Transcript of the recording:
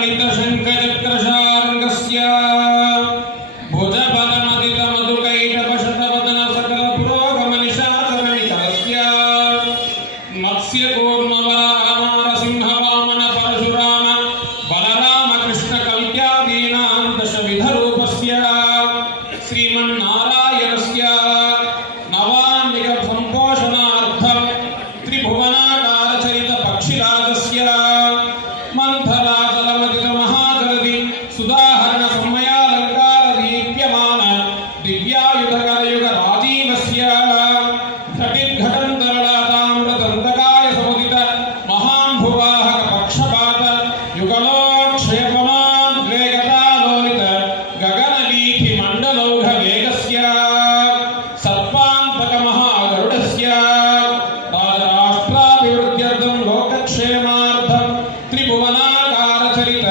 ललित शंखचक्रशार्ङ्गस्य भुजबलमदितमधुकैटपशतवदन सकल पुरोगमनिशाचरणितस्य मत्स्यकूर्मवरामारसिंहवामन परशुराम बलराम कृष्ण कल्प्यादीनां दशविधरूपस्य श्रीमन्नारायणस्य नवान्निक सम्पोषणार्थं त्रिभुवनाकारचरित पक्षिराजस्य मंथराजलमदित महाजलधि सुधाहरण सम्मयालंकार दीप्यमान दिव्यायुधकरयुग राजीवस्य घटिद्घटन्तरलाताम्रदन्तकाय समुदित महाम्भुवाहक पक्षपात युगलोक्षेपमाद्वेगतालोलित गगनवीथि मण्डलौघ वेगस्य सर्पान्तक महागरुडस्य राजराष्ट्राभिवृद्ध्यर्थं लोकक्षेमार्थं त्रिभुवनाकारचरित